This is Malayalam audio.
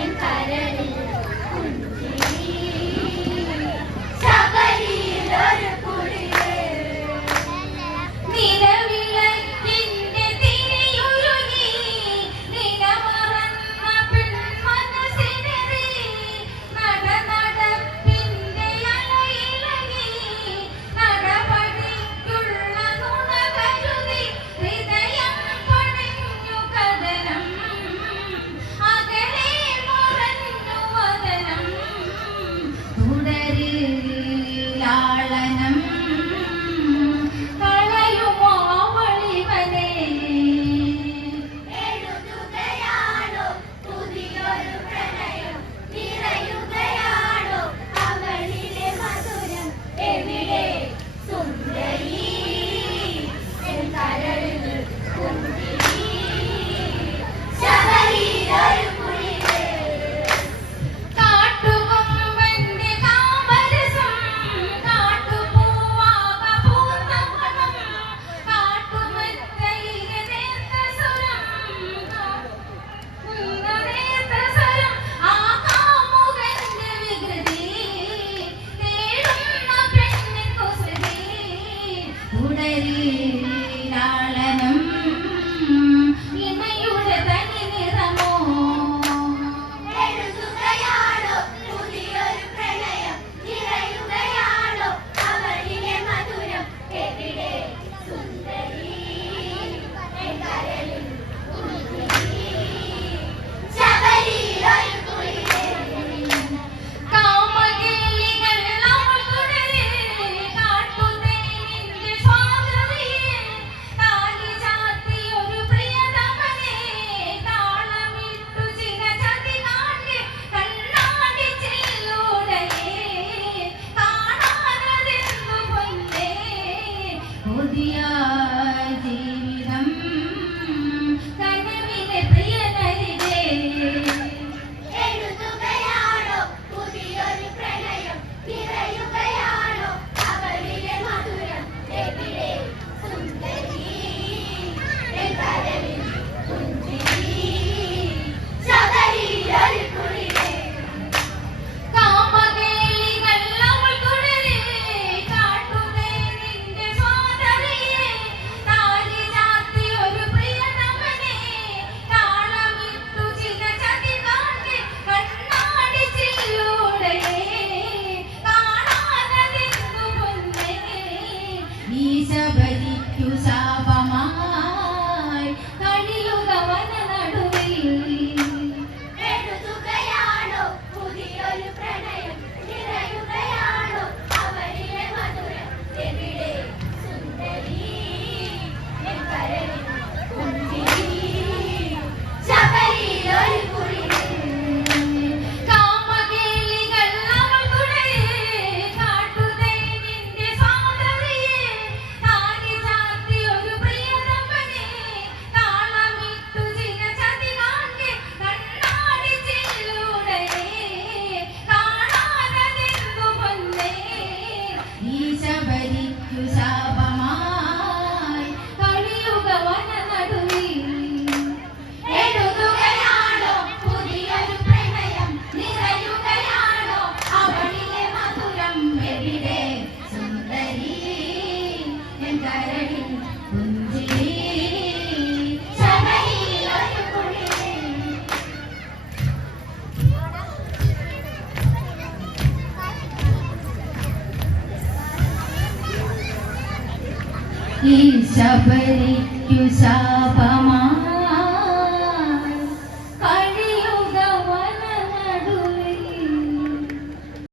എൻ കരളിൽ দুনিয়া sabari tu sabah sa ശബരിക്കു ശാപമാ